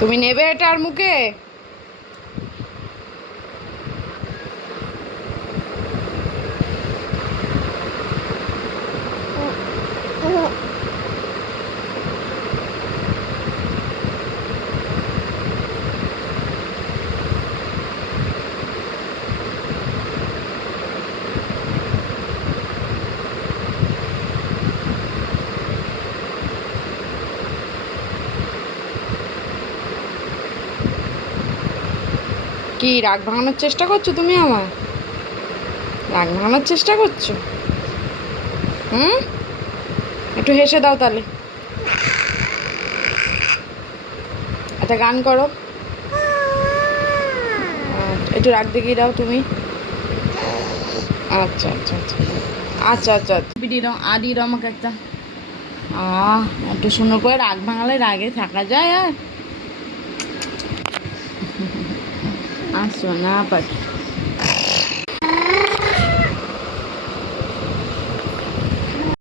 তুমি নেবে এটার মুখে? কি রাগ ভাঙানোর চেষ্টা করছো তুমি আমার? রাগ ভাঙানোর চেষ্টা করছো? হুম, একটু হেসে দাও তাহলে, একটা গান করো। একটু রাগ দেখিয়ে দাও তুমি। আচ্ছা আচ্ছা আচ্ছা আচ্ছা আচ্ছা পিটি দাও, আদি দাও আমাকে একটা। একটু সুন্দর করে রাগ ভাঙালে রাগে থাকা যায় আর? আসো না পাখি।